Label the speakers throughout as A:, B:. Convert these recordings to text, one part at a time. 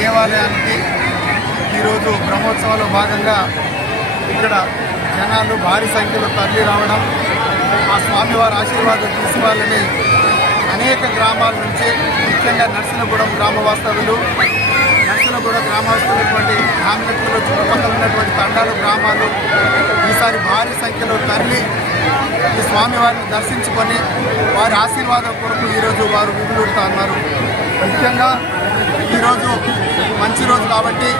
A: దేవాలయానికి ఈరోజు బ్రహ్మోత్సవాల్లో భాగంగా ఇక్కడ జనాలు భారీ సంఖ్యలో తరలి రావడం ఆ స్వామివారి ఆశీర్వాదం తీసుకోవాలని అనేక గ్రామాల నుంచి ముఖ్యంగా నర్సినగూడెం గ్రామ వాస్తవులు నర్సనగూడెం గ్రామస్తులు ఉన్నటువంటి చుట్టుపక్కల ఉన్నటువంటి తండాలు గ్రామాలు ఈసారి భారీ సంఖ్యలో తరలి ఈ స్వామివారిని దర్శించుకొని వారి ఆశీర్వాదం కొరకు ఈరోజు వారు విధులుడుతా ఉన్నారు. ముఖ్యంగా ఈరోజు మంచి రోజు కాబట్టి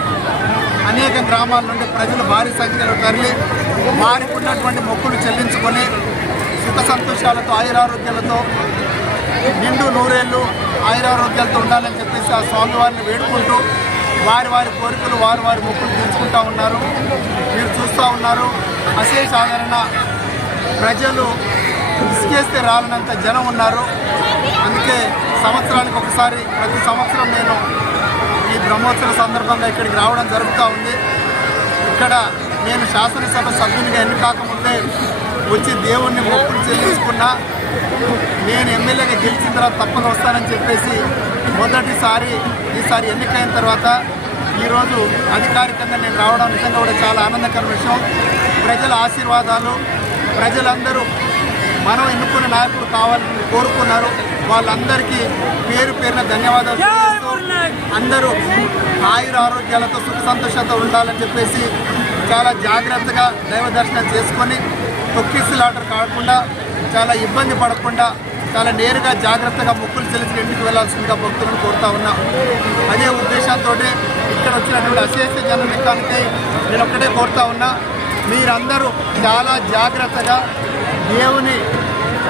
A: అనేక గ్రామాల నుండి ప్రజలు భారీ సంఖ్యలో తరలి వారికి ఉన్నటువంటి మొక్కులు చెల్లించుకొని సుఖ సంతోషాలతో ఆయురారోగ్యాలతో నిండు నూరేళ్ళు ఆయురారోగ్యాలతో ఉండాలని చెప్పేసి ఆ స్వామివారిని వేడుకుంటూ వారి వారి కోరికలు వారి వారి మొక్కులు తీర్చుకుంటూ ఉన్నారు. మీరు చూస్తూ ఉన్నారు. అశేష ఆదరణ ప్రజలు ఇసుకేస్తే రాలనంత జనం ఉన్నారు. అందుకే సంవత్సరానికి ఒకసారి ప్రతి సంవత్సరం నేను ఈ బ్రహ్మోత్సవ సందర్భంగా ఇక్కడికి రావడం జరుగుతూ ఉంది. ఇక్కడ నేను శాసనసభ సభ్యునిగా ఎన్ని కాకముందే వచ్చి దేవుణ్ణి మొక్కులు చెల్లించుకున్నా నేను ఎమ్మెల్యేగా గెలిచిన తర్వాత తప్పక వస్తానని చెప్పేసి మొదటిసారి ఈసారి ఎన్నికైన తర్వాత ఈరోజు అధికారికంగా నేను రావడం నిజంగా కూడా చాలా ఆనందకర విషయం. ప్రజల ఆశీర్వాదాలు ప్రజలందరూ మనం ఎన్నుకున్న నాయకుడు కావాలని కోరుకున్నారు. వాళ్ళందరికీ పేరు పేరున ధన్యవాదాలు అందరూ ఆయుర ఆరోగ్యాలతో సుఖ సంతోషంతో ఉండాలని చెప్పేసి చాలా జాగ్రత్తగా దైవ దర్శనం చేసుకొని తొక్కిసలాటలు కాకుండా చాలా ఇబ్బంది పడకుండా చాలా నేరుగా జాగ్రత్తగా మొక్కులు చెల్లించి ఇంటికి వెళ్ళాల్సిందిగా భక్తులను కోరుతా ఉన్నాం. అదే ఉద్దేశంతో ఇక్కడ వచ్చినటువంటి అశేష జననికానికి నేను ఒక్కటే కోరుతా ఉన్నా. మీరందరూ చాలా జాగ్రత్తగా దేవుని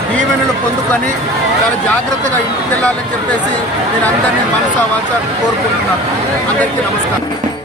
A: దీవెనలు పొందుకొని చాలా జాగ్రత్తగా ఇంటికి వెళ్ళాలని చెప్పేసి నేను అందరినీ మనసు వాచ కోరుకుంటున్నాను. అందరికీ నమస్కారం.